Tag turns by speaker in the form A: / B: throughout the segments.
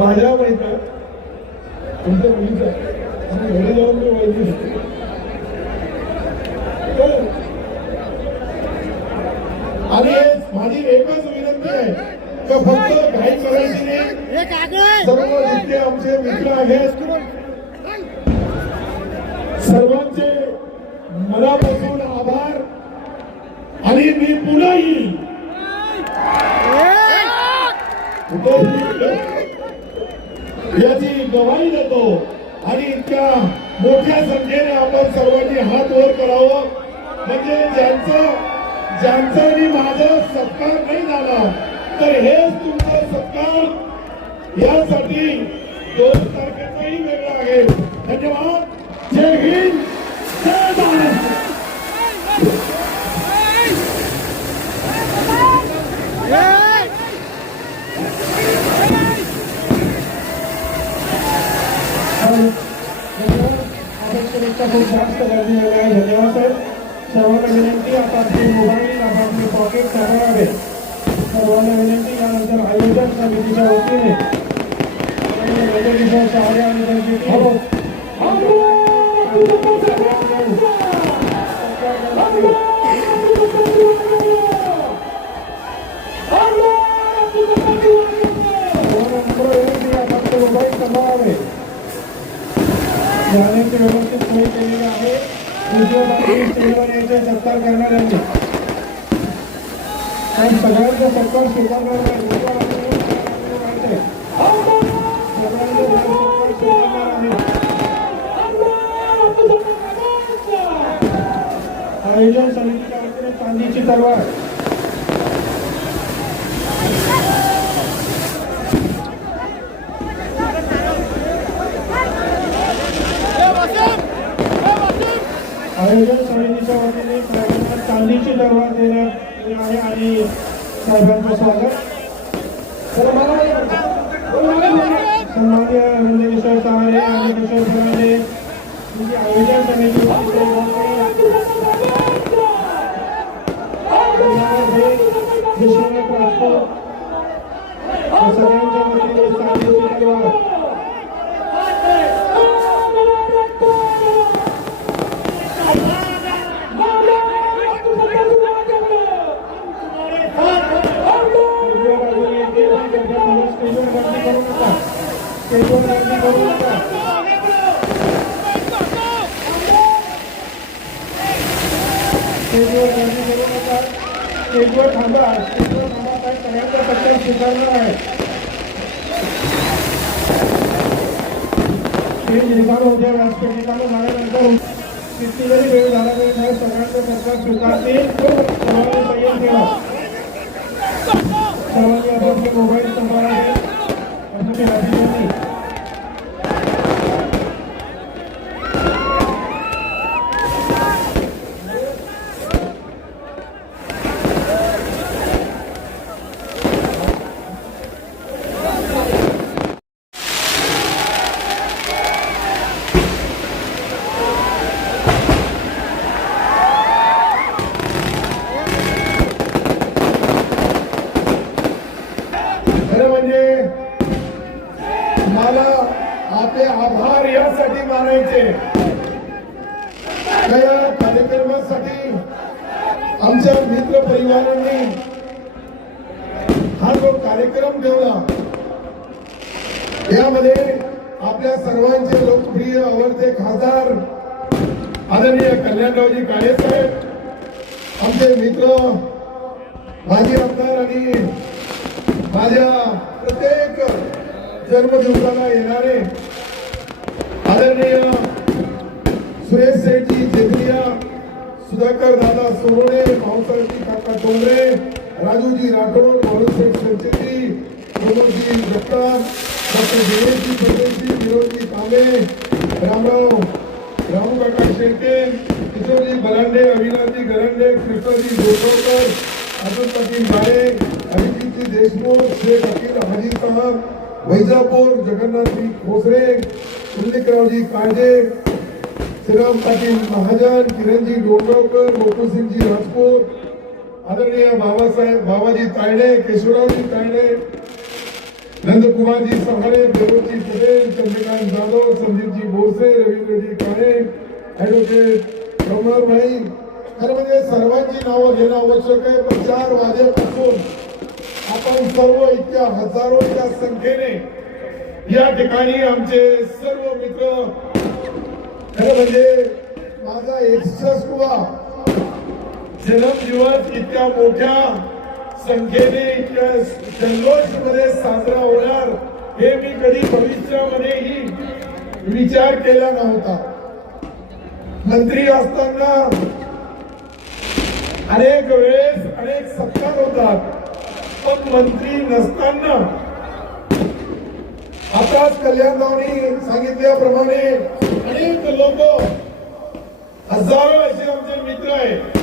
A: माझ्या माहिती तुमच्या मुलीचा घरी जाऊन मी माहिती आणि माझी एकच विनंती आहे का फक्त घाई करायची नाही? सर्व जितके आमचे मित्र आहेत. सर्वांचे मनापासून आभार. आणि मी पुन्हा येईल. याची गवाही देतो. आणि इतक्या मोठ्या संख्येने आपण सर्वांनी हात वर करावं. म्हणजे ज्यांचं ज्यांचं आणि माझं सत्कार नाही झाला तर हेच तुमचं सत्कार. यासाठी दोन तारखेचाही वेगळा आहे. धन्यवाद. जय हिंद. जय महाराष्ट्र अपेक्षेपेक्षा खूप जास्त गर्दी झाली आहे. धन्यवाद साहेब. सर्वांना विनंती आता आपले मोबाईल आपापले पॉकेट सर्वांना विनंती यानंतर आयोजन समितीच्या वतीने. वेगवेगळ्या शहरे आणि जनतेची जाण्याची व्यवस्थित सोय केलेली आहे स्टेजवर यायचे सत्कार करणाऱ्यांनी आणि आहे आणि सत्कार स्वीकारणार आहे. आयोजन समितीच्या वतीने चांदीची तलवार आयोजन समितीच्या वतीने चांदीची तलवार देण्यात आहे आणि साहेबांचं स्वागत. स्टेज रिकामं होत्या व्यासपीठ रिकामं झाल्यानंतर किती जरी वेळ झाला तरी साहेब सगळ्यांचा स्वीकारतील सर्वांनी संयम ठेवा सर्वांनी आपापले मोबाईल सांभाळावे असं मी राजीनामे खरं म्हणजे मला आपले आभार यासाठी मानायचे. या कार्यक्रमासाठी आमच्या मित्र परिवारांनी हा जो कार्यक्रम ठेवला यामध्ये आपल्या सर्वांचे लोकप्रिय आवडते खासदार आदरणीय कल्याणरावजी काळे साहेब आमचे मित्र माजी आमदार आणि माझ्या प्रत्येक जन्मदिवसाला येणारे आदरणीय सुरेश सेठजी जेगलिया सुधाकर दादा सोहळे भाऊसाहेबजी काका डोंगरे राजूजी राठोड भाऊसाहेब संचेती प्रमोदजी जगताप डॉक्टर दिनेशजी पटेलजी विनोदजी कांबे रामराव रामू काका शेळके किशोरजी बलांडे अविनाशजी गरंडे कृष्णजी जोरगावकर अजून पाटील बाळे अभिजितजी देशमुख शेख अकील हाजी साहब वैजापूर जगन्नाथजी खोसरे कुलदीपरावजी कांडे श्रीराम पाटील महाजन किरणजी डोंगरावकर गोकुळसिंगजी राजपूत आदरणीय बाबासाहेब बाबाजी तायडे केशवरावजी तायडे नंदकुमारजी सहारे देवजी पटेल चंद्रकांत जाधव संदीपजी बोरसे रवींद्रजी काळे ऍडव्होकेट कमल भाई खरं म्हणजे सर्वांची नावं घेणं आवश्यक आहे पण चार वाजेपासून आपण सर्व इतक्या हजारोच्या संख्येने या ठिकाणी आमचे सर्व मित्र खरं म्हणजे माझा एकसष्टवा जन्मदिवस इतक्या मोठ्या संख्येने इतक्या जल्लोषमध्ये साजरा होणार हे मी कधी भविष्यामध्येही विचार केला नव्हता. मंत्री असताना अनेक वेळेस अनेक सत्कार होतात. पण मंत्री नसताना आताच कल्याणरावनी सांगितल्याप्रमाणे अनेक लोक हजारो असे आमचे मित्र आहेत.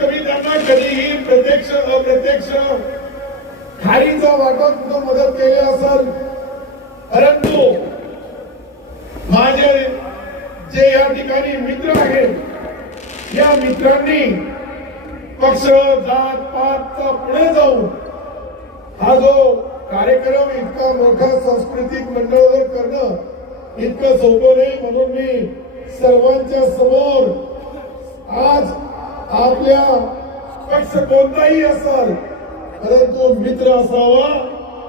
A: कधी त्यांना कधीही प्रत्यक्ष अप्रत्यक्ष खारीचा वाटा कुठं मदत केली असेल. परंतु माझे जे या ठिकाणी मित्र आहेत या मित्रांनी पक्ष जात पातचा पुढे जाऊन हा जो कार्यक्रम इतका मोठा सांस्कृतिक मंडळावर करणं इतकं सोपं नाही म्हणून मी सर्वांच्या समोर आज आपल्या पक्ष कोणताही असाल परंतु मित्र असावा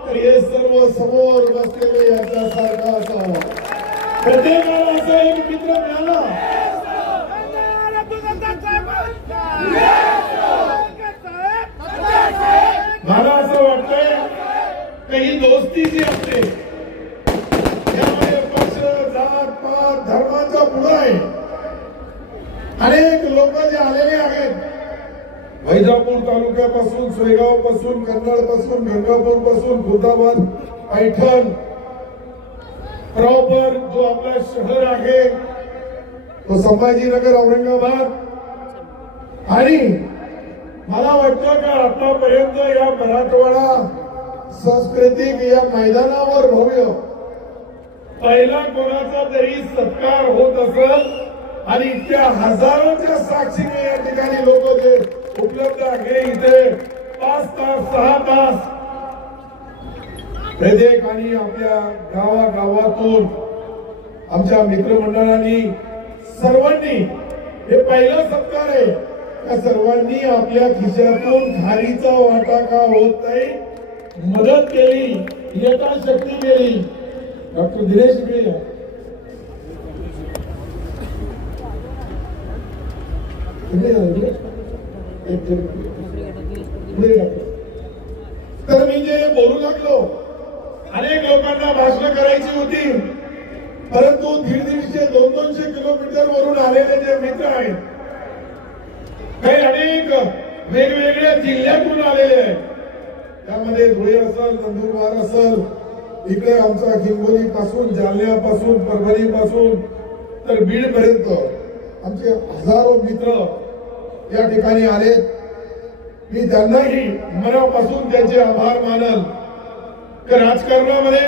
A: तर हे सर्व समोर बसलेले याच्यासारखा असावा. प्रत्येकाला असा एक मित्र मिळाला. मला असं वाटतंय की ही दोस्ती जी असते यामध्ये पक्ष जात पात धर्माचा पुढं आहे. अनेक लोक जे आलेले आहेत वैजापूर तालुक्यापासून सोयगावपासून कन्नडपासून गंगापूरपासून खुर्दाबाद पैठण प्रॉपर जो आपला शहर आहे तो संभाजीनगर औरंगाबाद आणि मला वाटतं का आतापर्यंत या मराठवाडा सांस्कृतिक या मैदानावर भव्य. पहिला कोणाचा तरी सत्कार होत असेल आणि त्या हजारोच्या साक्षीने या ठिकाणी लोक जे उपलब्ध आहे इथे पाच तास सहा तास. प्रत्येक आणि आपल्या गावागावातून आमच्या मित्रमंडळांनी सर्वांनी हे पहिला सत्कार आहे. त्या सर्वांनी आपल्या खिशातून खारीचा वाटा का होत नाही मदत केली यथाशक्ती केली डॉक्टर दिनेश इकडे तर मी जे बोलू लागलो अनेक लोकांना भाषण करायची होती परंतु दीड दीडशे दोन दोनशे किलोमीटर वरून आलेले जे मित्र आहेत काही अनेक वेगवेगळ्या जिल्ह्यातून आलेले आहेत. त्यामध्ये धुळे असेल नंदुरबार असेल इकडे आमचा हिंगोली पासून जालन्यापासून परभणी पासून तर बीड पर्यंत आमचे हजारो मित्र या ठिकाणी आलेत. मी त्यांनाही मनापासून त्यांचे आभार मानल. की राजकारणामध्ये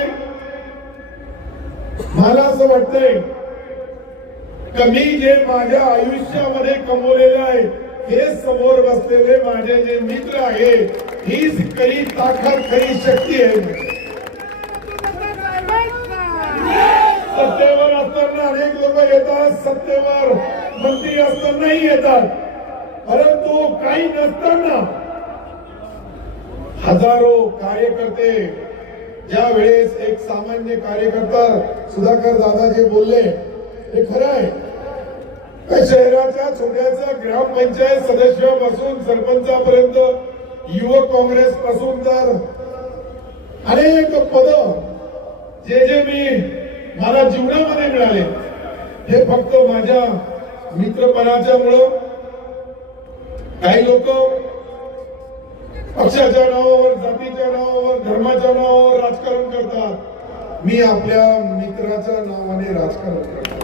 A: मला असं वाटतंय का मी जे माझ्या आयुष्यामध्ये कमवलेलं आहे हे समोर बसलेले माझे जे मित्र आहे हीच खरी ताकद खरी शक्ती आहे. सत्तेवर असताना अनेक लोक येतात सत्तेवर मंत्री असतानाही येतात. परंतु काही नसताना हजारो कार्यकर्ते ज्या वेळेस एक सामान्य कार्यकर्ता सुधाकर दादा जे बोलले हे खरं आहे शहराच्या छोट्याच्या ग्रामपंचायत सदस्यापासून सरपंचापर्यंत युवक काँग्रेस पासून तर अनेक पद जे जे मी मला जीवनामध्ये मिळाले हे फक्त माझ्या मित्रपणाच्या मुळे काही लोक पक्षाच्या नावावर जातीच्या नावावर धर्माच्या नावावर राजकारण करतात. मी आपल्या मित्राच्या नावाने राजकारण करतो.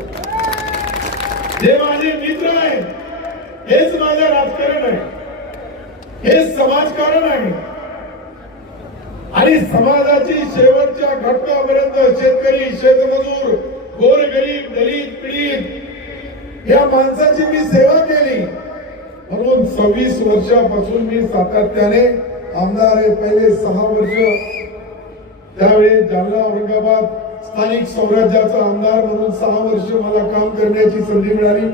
A: हे माझे मित्र आहेत. हेच माझं राजकारण आहे. हेच समाजकारण आहे. आणि समाजाची शेवटच्या घटकापर्यंत शेतकरी शेतमजूर गोरगरीब दलित पीडित या माणसाची मी सेवा केली. म्हणून सव्वीस वर्षापासून मी सातत्याने आमदार आहे. पहिले सहा वर्ष त्यावेळी जालना औरंगाबाद स्थानिक स्वराज्याचा आमदार म्हणून सहा वर्ष मला काम करण्याची संधी मिळाली.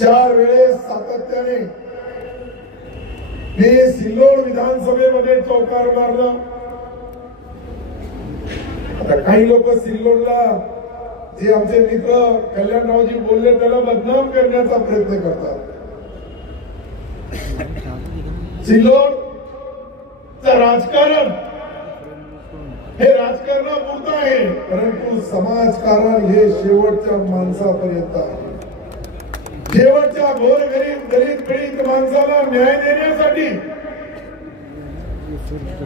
A: चार वेळेस सातत्याने मी सिल्लोड विधानसभेमध्ये चौकार मारला. आता काही लोक सिल्लोडला जे आमचे मित्र कल्याणरावजी बोलले त्याला बदनाम करण्याचा प्रयत्न करतात. सिल्लोड राजकारण हे राजकारणापुरतं आहे. परंतु समाजकारण हे शेवटच्या माणसापर्यंत आहे. शेवटच्या घोर गरीब गरीब पीडित माणसाला न्याय देण्यासाठी.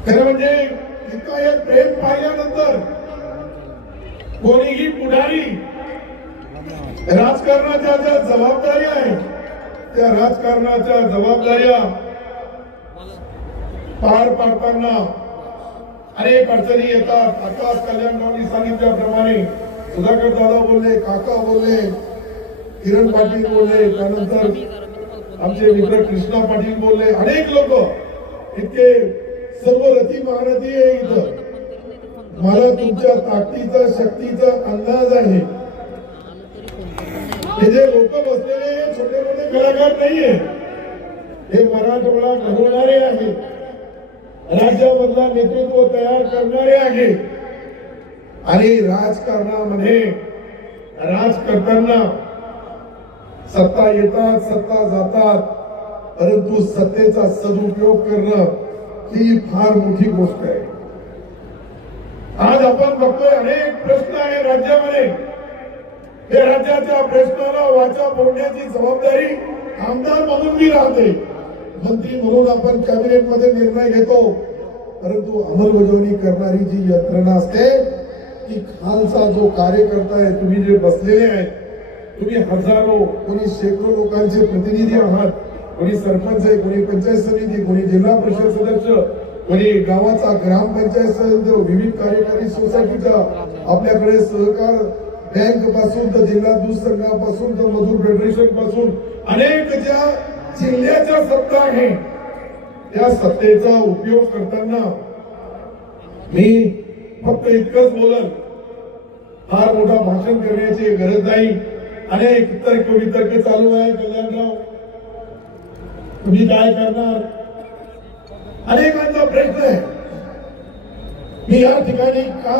A: खरं म्हणजे इतका एक प्रेम पाहिल्यानंतर कोणीही पुढारी राजकारणाच्या ज्या जबाबदाऱ्या आहेत त्या राजकारणाच्या जबाबदाऱ्या पार पाडताना अनेक अडचणी येतात. आकाश कल्याणरावांनी सांगितल्याप्रमाणे सुधाकर दादा बोलले काका बोलले किरण पाटील बोलले त्यानंतर आमचे मित्र कृष्णा पाटील बोलले अनेक लोक इतके सर्व रती महारथी आहे इथं. मला तुमच्या ताकदीचा शक्तीचा अंदाज आहे. हे जे लोक बसलेले छोटे मोठे कलाकार नाहीये. हे मराठवाडा घडवणारे आहेत. राज्यामधला नेतृत्व तयार करणारे आहे. आणि राजकारणामध्ये राज करताना सत्ता येतात सत्ता जातात परंतु सत्तेचा सदुपयोग करणं ही फार मोठी गोष्ट आहे. आज आपण बघतोय अनेक प्रश्न आहे राज्यामध्ये. हे राज्याच्या प्रश्नाला वाचा फोडण्याची जबाबदारी आमदार म्हणून मी राहते मंत्री म्हणून आपण कॅबिनेटमध्ये निर्णय घेतो. परंतु अंमलबजावणी करणारी जी यंत्रणा असते ती खालचा जो कार्यकर्ता आहे तुम्ही जे बसलेले आहेत तुम्ही हजारो कोणी शेकडो लोकांचे प्रतिनिधी आहात कोणी सरपंच आहे कोणी पंचायत समिती कोणी जिल्हा परिषद सदस्य कोणी गावाचा ग्रामपंचायत सदस्य विविध कार्यकारी सोसायटीचा आपल्याकडे सहकार बँकपासून तर जिल्हा दूध संघापासून तर मजूर फेडरेशनपासून अनेक ज्या जिल्ह्याच्या सत्ता आहे. त्या सत्तेचा उपयोग करताना मी फक्त इतकंच बोलत फार मोठा भाषण करण्याची गरज नाही. अनेक तर्क वितर्क चालू आहे कल्याणराव. तुम्ही काय करणार? अनेकांचा प्रश्न आहे. मी या ठिकाणी का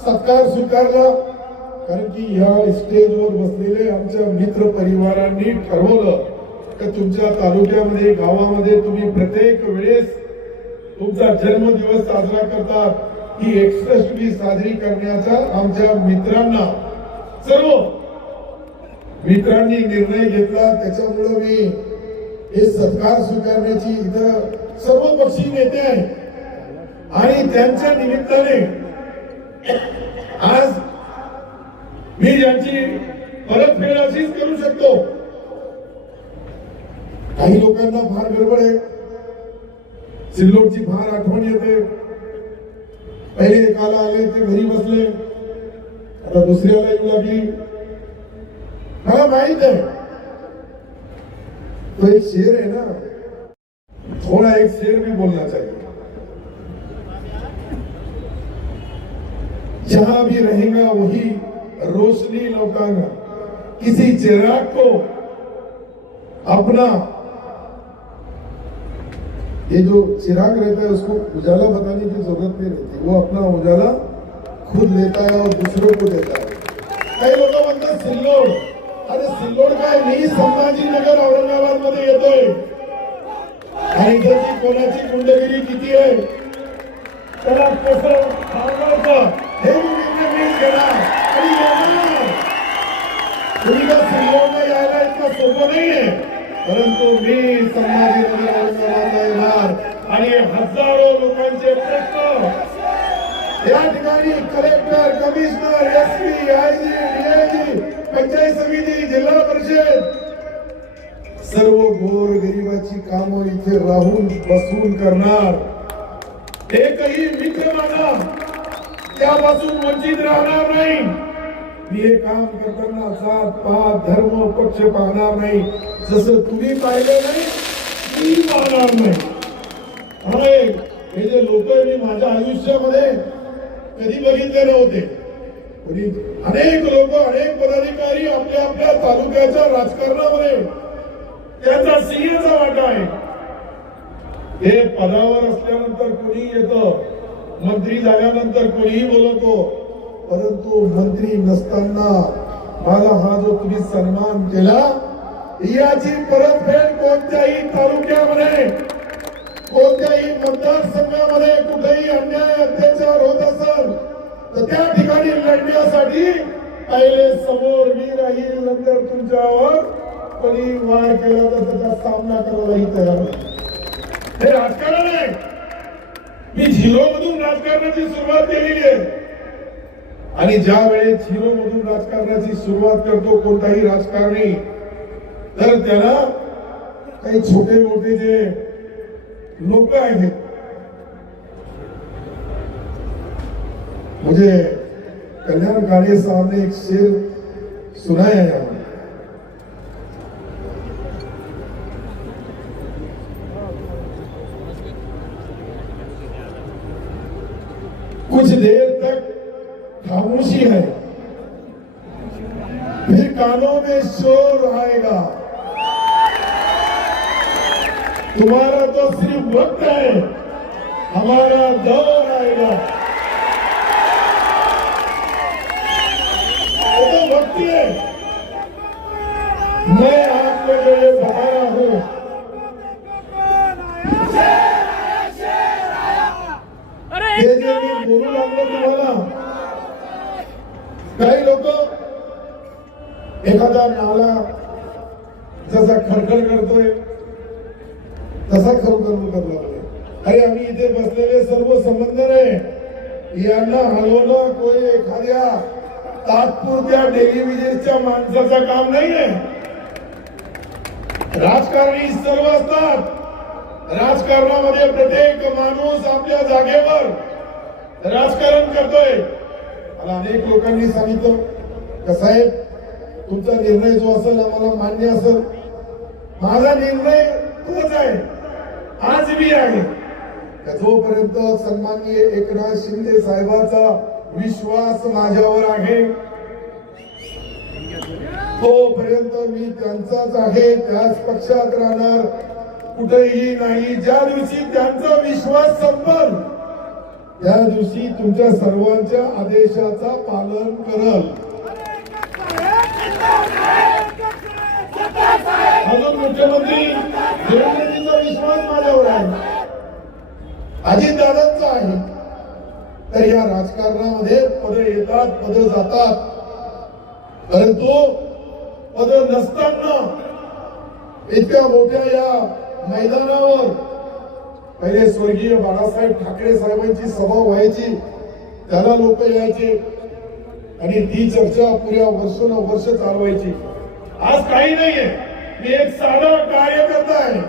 A: सत्कार स्वीकारला? कारण की या स्टेजवर बसलेले आमच्या मित्र परिवारांनी ठरवलं. का तुमच्या तालुक्यामध्ये गावामध्ये तुम्ही प्रत्येक वेळेस तुमचा जन्मदिवस साजरा करतात. ही एक्सप्रेसली साजरी करण्याचा आमच्या मित्रांना सर्व मित्रांनी निर्णय घेतला. त्याच्यामुळे मी हे सत्कार स्वीकारण्याची इथं सर्व पक्षी नेते आहेत. आणि त्यांच्या निमित्ताने आज मी ज्यांची परतफेड अशीच करू शकतो. काही लोकांना फार गडबड आहे. सिल्लोडची फार आठवण येते. पहिले एकाला आले ते घरी बसले. आता दुसऱ्याला येऊ लागली. मला माहित आहे. तो एक शेर है ना. थोड़ा एक शेर भी बोलना चाहिए जहाँ भी रहेगा वही रोशनी लौटाना. किसी चिराग को अपना ये जो चिराग रहता है उसको उजाला बताने की जरूरत नहीं रहती। वो अपना उजाला खुद लेता है और दूसरों को देता है। काही लोक म्हणतात सिल्लोड। अरे सिल्लोड काय मी संभाजीनगर औरंगाबादमध्ये येतोय। आणि त्याची कोणाची गुंडगिरी किती आहे? त्याला कसं थांबवायचं हे मी निर्णय घेणार. आणि तुम्ही का सिल्लोडला यायला इतकं सोपं नाहीये. परंतु मी संभाजीनगर औरंगाबादला आणि हजारो लोकांचे प्रश्न. या ठिकाणी collector commissioner S P IG DIG panchayat समिती जिल्हा परिषद सर्व गोर गरिबाची कामं इथे राहून बसून करणार. एकही मित्र माझा त्यापासून वंचित राहणार नाही. मी हे काम करताना जात पात धर्म पक्ष पाहणार नाही. जसं तुम्ही पाहिलं नाही मी पाहणार नाही. हा हे जे लोक मी माझ्या आयुष्यामध्ये कधी बघितले नव्हते. अनेक लोक अनेक पदाधिकारी आपल्या आपल्या तालुक्याच्या राजकारणामध्ये त्यांचा सिंहाचा वाटा आहे. हे पदावर असल्यानंतर कोणी येतं मंत्री झाल्यानंतर कोणीही बोलवतो. परंतु मंत्री नसताना माझा हा जो तुम्ही सन्मान केला याची परतफेड कोणत्याही तालुक्यामध्ये कोणत्याही मतदारसंघामध्ये कुठेही अन्याय अत्याचार होत असेल तर त्या ठिकाणी लढण्यासाठी पहिले समोर मी राहील नंतर तुमच्यावर. कोणी वार केला तर त्याचा सामना करायलाही तयार हे राजकारण आहे. मी झिरो मधून राजकारणाची सुरुवात केलेली आहे. आणि ज्या वेळेस झिरो मधून राजकारणाची सुरुवात करतो कोणताही राजकारणी तर त्याला काही छोटे मोठे जे लोक आहेत. मुझे कल्याण काळे साहब ने एक शेर सुनाया है कुछ देर तक खामोशी है। फिर कानों में शोर आएगा। तुम्हारा श्री सिर्फ है हमारा दौर आएगा वो तो वक्त ही है मैं आपको जो ये बता रहा हूं
B: अरे
A: हे जे मी बोलू लागलो तुम्हाला काही लोक एखादा नाला जसा खडखड करतोय तसा खडखड करू लागले अरे आम्ही इथे बसलेले सर्व संबंध रे यांना हलवणं कोणी एखाद्या तात्पुरत्या टेलिव्हिजनच्या माणसाचं काम नाहीये राजकारणी सर्व असतात राजकारणामध्ये प्रत्येक माणूस जागेवर राजकारण करतोय. मला अनेक लोकांनी सांगितलं का साहेब तुमचा निर्णय जो असेल आम्हाला मान्य असेल. माझा निर्णय तोच आहे. आज मी आहे. जोपर्यंत सन्माननीय एकनाथ शिंदे साहेबांचा विश्वास माझ्यावर आहे तोपर्यंत मी त्यांचाच आहे त्याच पक्षात राहणार. कुठेही नाही. ज्या दिवशी त्यांचा विश्वास संपल त्या दिवशी तुमच्या सर्वांच्या आदेशाचा पालन करल. अजून मुख्यमंत्री देवेंद्रजींचा विश्वास माझ्यावर आहे. अजितदादांचा आहे. तर या राजकारणामध्ये पद येतात पद जातात. परंतु पद नसताना इतक्या मोठ्या या मैदानावर. पहिले स्वर्गीय बाळासाहेब ठाकरे साहेबांची सभा व्हायची त्याला लोक यायचे आणि ती चर्चा पुऱ्या वर्षोनवर्ष चालवायची. आज काही नाहीये. मी एक साधा कार्यकर्ता आहे.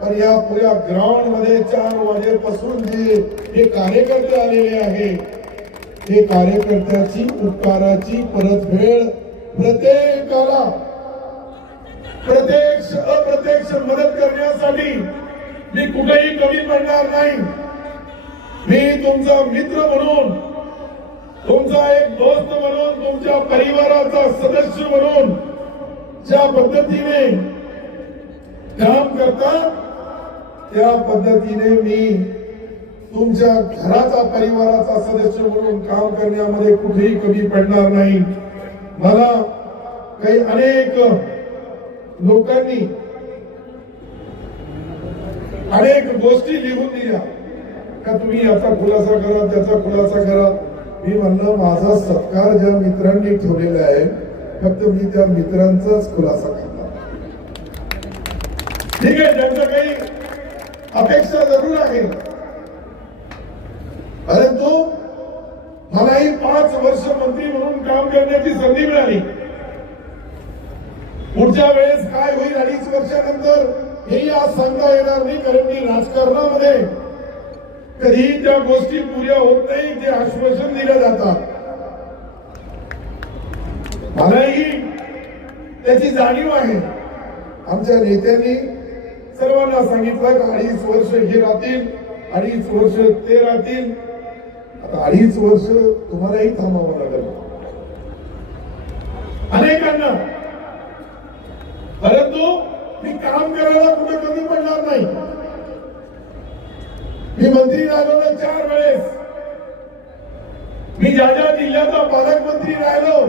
A: पण या पुऱ्या ग्राउंडमध्ये चार वाजेपासून जे हे कार्यकर्ते आलेले आहे हे कार्यकर्त्याची उपकाराची परतफेड प्रत्येकाला प्रत्यक्ष अप्रत्यक्ष मदत करण्यासाठी मी कुठेही कमी पडणार नाही. मी तुमचा मित्र म्हणून तुमचा एक दोस्त म्हणून तुमच्या परिवाराचा सदस्य म्हणून ज्या पद्धतीने काम करता त्या पद्धतीने मी तुमच्या घराचा परिवाराचा सदस्य म्हणून काम करण्यामध्ये कुठेही कमी पडणार नाही. मला काही अनेक लोकांनी अनेक गोष्टी लिहून दिल्या. का तुम्ही याचा खुलासा करा त्याचा खुलासा करा. मी म्हणलं माझा सत्कार ज्या मित्रांनी ठेवलेला आहे फक्त मी त्या मित्रांचाच खुलासा करणार. ठीक आहे त्यांचं काही अपेक्षा जरूर आहे. परंतु मलाही पाच वर्ष मंत्री म्हणून काम करण्याची संधी मिळाली. पुढच्या वेळेस काय होईल अडीच वर्षानंतर हे आज सांगता येणार नाही कारण मी राजकारणामध्ये कधीही त्या गोष्टी पुऱ्या होत नाही ते आश्वासन दिल्या जातात. मलाही त्याची जाणीव आहे. आमच्या नेत्यांनी सर्वांना सांगितलं की अडीच वर्ष हे राहतील अडीच वर्ष ते राहतील. आता अडीच वर्ष तुम्हालाही थांबावं लागेल. अनेकांना मी काम करायला कुठे कमी पडणार नाही. मी मंत्री राहिलो चार वेळेस. मी ज्या ज्या जिल्ह्याचा पालकमंत्री राहिलो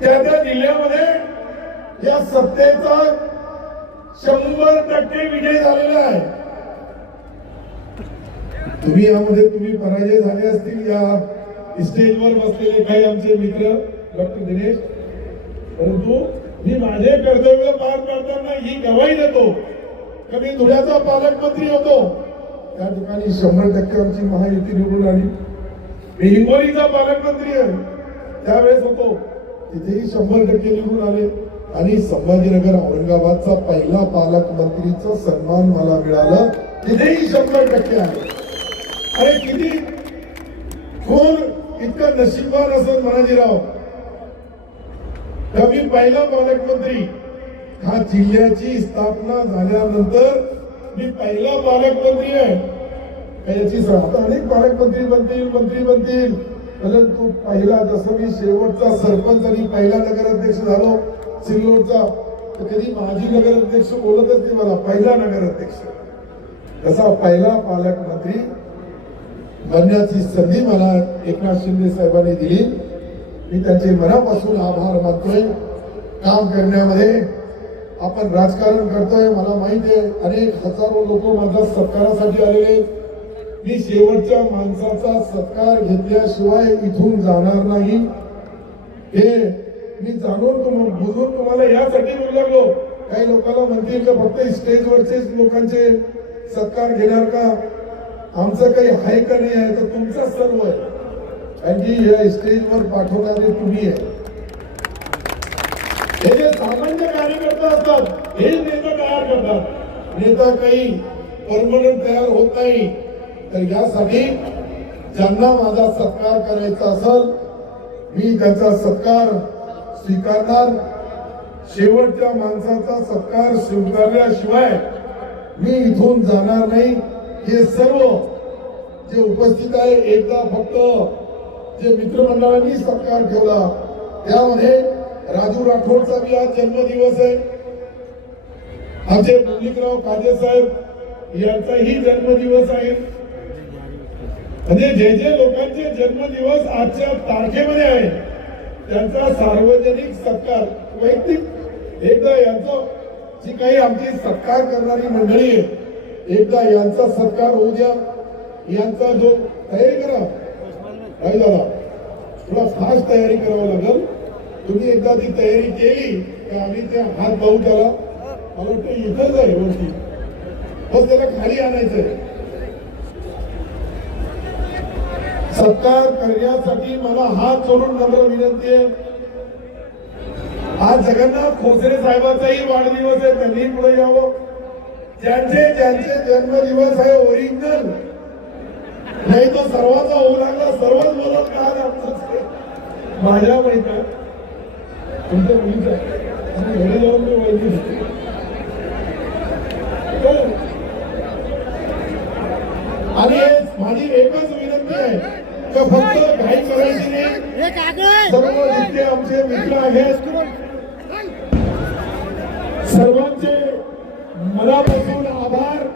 A: त्या त्या जिल्ह्यामध्ये या सत्तेचा शंभर टक्के विजय झालेला आहे. तुम्ही यामध्ये तुम्ही पराजय झाले असतील या स्टेजवर बसलेले काही आमचे मित्र डॉक्टर दिनेश परंतु मी माझे कर्तव्य पार पाडताना ही गवाही देतो. कधी धुळ्याचा पालकमंत्री होतो. त्या ठिकाणी शंभर टक्के आमची महायुती निवडून आली. मी हिंगोलीचा पालकमंत्री आहे. त्यावेळेस होतो. तिथेही शंभर टक्के निवडून आले. आणि संभाजीनगर औरंगाबादचा पहिला पालकमंत्रीचा सन्मान मला मिळाला. तिथेही शंभर टक्के आले. अरे किती? कोण इतका नशीबवान असत मनाजीराव? का मी पहिला पालकमंत्री. हा जिल्ह्याची स्थापना झाल्यानंतर मी पहिला पालकमंत्री आहे. याची आता अनेक पालकमंत्री बनतील मंत्री बनतील. परंतु पहिला जसं मी शेवटचा सरपंच आणि पहिला नगराध्यक्ष झालो सिल्लोडचा तर कधी माजी नगराध्यक्ष बोलतच नाही मला पहिला नगराध्यक्ष. तसा पहिला पालकमंत्री बनण्याची संधी मला एकनाथ शिंदे साहेबांनी दिली. मी त्यांचे मनापासून आभार मानतोय. काम करण्यामध्ये आपण राजकारण करतोय. मला माहिती आहे अनेक हजारो लोक माझ्या सत्कारासाठी आलेले मी शेवटच्या माणसाचा सत्कार घेतल्याशिवाय इथून जाणार नाही. हे मी जाणून तुम्हाला बुजून तुम्हाला यासाठी बोलू लागलो. काही लोकांना म्हणतील का फक्त स्टेजवरचेच लोकांचे सत्कार घेणार का? आमचं काही आहे का नाही आहे? तर तुमचा सर्व आहे. त्यांची या स्टेजवर पाठवणारे तुम्ही आहे. हे जे सामान्य कार्यकर्ता असतात हे नेता तयार करतात. नेता काही परमनंट तयार होत नाही. तर यासाठी ज्यांना माझा सत्कार करायचा असेल मी त्यांचा सत्कार स्वीकारणार. शेवटच्या माणसाचा सत्कार स्वीकारल्याशिवाय मी इथून जाणार नाही. हे सर्व जे उपस्थित आहे एकदा फक्त जे मित्रमंडळांनी सत्कार ठेवला त्यामध्ये राजू राठोडचा बी आज जन्मदिवस आहे. आमचे मल्लिकराव काजे साहेब यांचाही जन्मदिवस आहे. म्हणजे जे जे लोकांचे जन्मदिवस आजच्या तारखेमध्ये आहे त्यांचा सार्वजनिक सत्कार वैयक्तिक एकदा यांचं जी काही आमची सत्कार करणारी मंडळी आहे एकदा यांचा सत्कार होऊ द्या. यांचा जो तयारी करा. नाही दादा. तुला फास्ट तयारी करावं लागेल. तुम्ही एकदा ती तयारी केली तर आम्ही त्या हात पाहू त्याला? मला वाटतं इथंच आहे वरती. बस त्याला खाली आणायचंय. सत्कार करण्यासाठी मला हात सोडून नम्र विनंती आहे. आज जगन्नाथ खोसरे साहेबांचाही वाढदिवस आहे. त्यांनी पुढे यावं. ज्यांचे ज्यांचे जन्मदिवस आहे ओरिजिनल नाही तो सर्वांचा होऊ लागला सर्वच बोलत का आमचं माझ्या माहीत तुमच्या मुलीचं आणि घरी जाऊन मी वैदिक आणि माझी एकच विनंती आहे का फक्त घाई करायची नाही.
B: हे
A: सर्व जितके आमचे मित्र आहेत सर्वांचे मनापासून आभार.